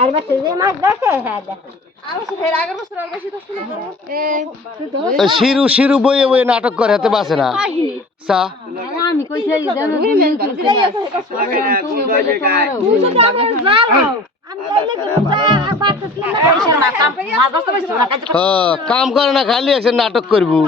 আর বছর যে মাছ ধরছে হ্যাঁ শিরু শিরু বইয়ে বইয়ে নাটক করে হাতে বাসে না চা আমি কইছি কাম করে না খালি আছে নাটক করবো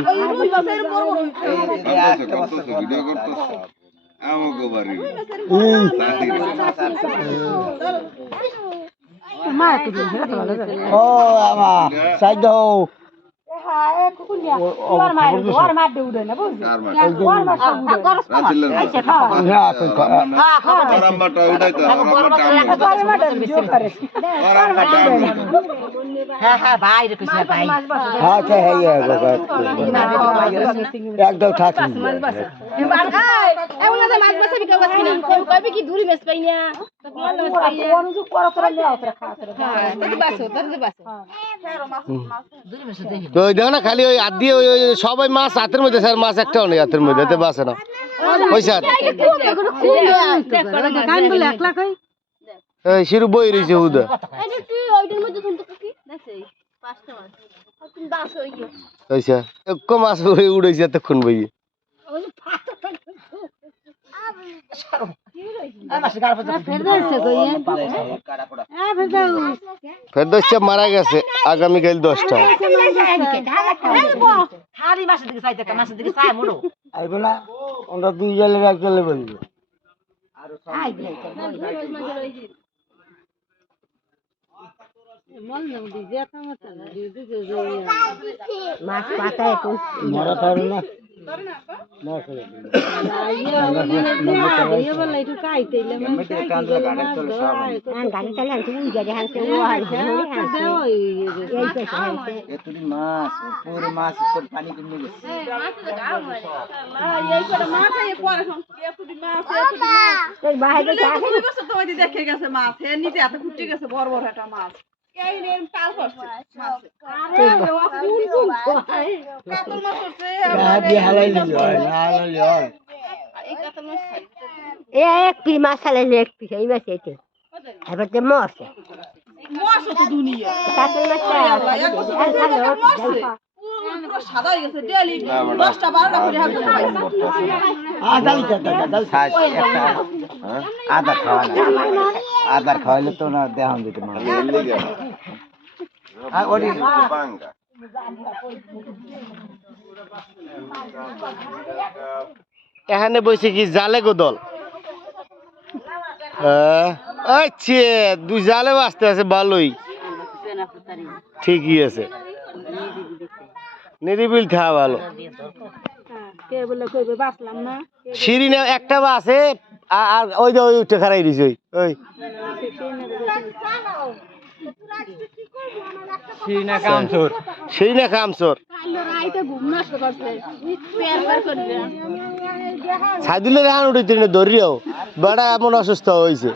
একদম থাকি দেখো না খালি ওই হাত দিয়ে ওই সবাই মাছ হাতের মধ্যে স্যার মাছ একটাও নেই হাতের মধ্যে বাসে না ওই স্যার শিরু বই রয়েছে হুদা মাছ উড়েছে এতক্ষণ বইয়ে ফেরদৌস মারা গেছে আগামীকাল 10টা আমরা 2 জালে 1 জালে বলবো মাছ পাতায় মরা থাকে না দেখে গেছে মাছ নিচে এত ফুটে গেছে বড় বড় একটা মাছ এক পি মাছ চালাইলে এক পি এই মাছ এতে এবার যে মরছে কাতল সাদা হয়ে গেছে ডেলি 10টা 12টা করে আদার খাওয়াইলে তো না দেখান দিতে এখানে বসে কি জালে গোদল আচ্ছা 2 জালে বাঁচতে আছে ভালোই ঠিকই আছে নিরিবিল থা ভালো সিঁড়ি না একটা আছে আর ওই যে ওই উঠে খারাই দিছে ওই সিঁড়ি না কামচোর সাইদুলে রান উঠে তিনি ধরিও বড়া এমন অসুস্থ হয়েছে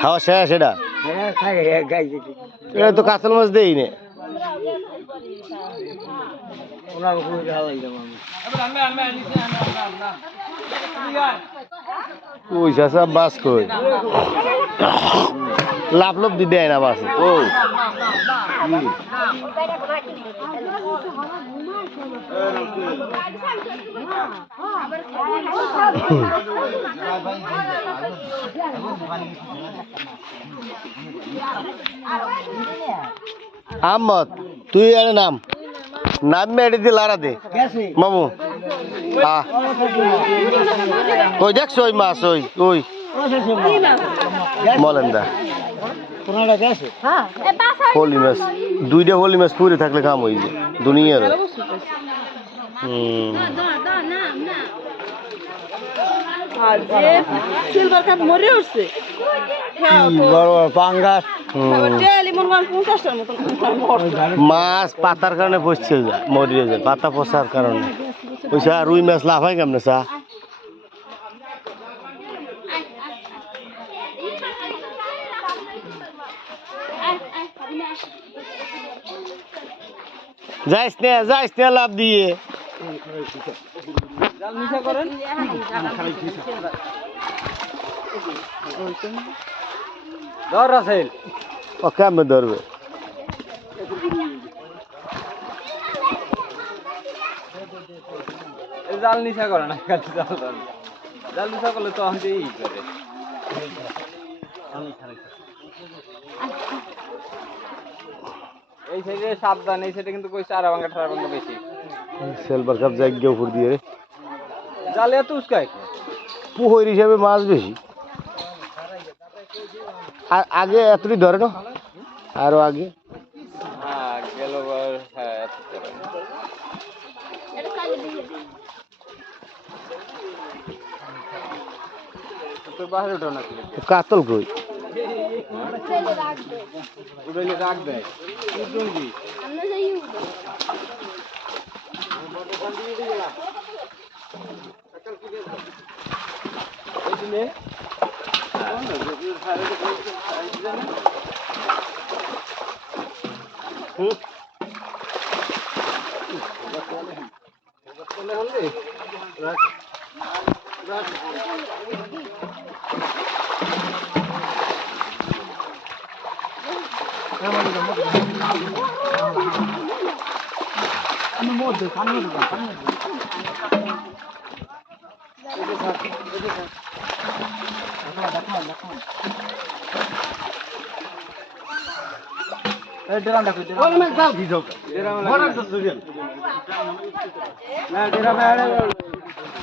খাওয়া শেষ এটা এটা তো কাতল মাছ দেই নে পয়সা সব বাস কই লাভ লাভ দি দেয় না বাস ও আহমদ তুই এর নাম মেরে দিয়ে লারা দে মামু ওই দেখছো ওই মাছ ওই ওই মলেন্দা হোলি মাছ 2টা হোলি মাছ পুরে থাকলে কাম হয়ে যায় দুনিয়ার মাছ পাতার কারণে পচছে যায় মরিয়ে যায় পাতা পচার কারণে পয়সা রুই মাছ লাভ হয় কেমনে চা যাইস না লাভ দিয়ে জাল নিচে করেন ধর রাসেল ও কেমন ধরবে জাল নিচে করে না খালি জাল ধর জাল নিচে করলে তো আমি ই করে এই সাইডে সাবধান এই সাইডে কিন্তু কই চারা ভাঙা ঠারা ভাঙা বেশি সিলভার কাপ জায়গা উপর দিয়ে জালে এত উস্কায় পুহর হিসাবে মাছ বেশি আগে এতটি ধরে না আরো আগে হ্যাঁ গেল হ্যাঁ এত করে। তোর বাহিরে ওঠো না কাতল কই উড়াইলে রাখ দেয় তুই জঙ্গি ড্রাম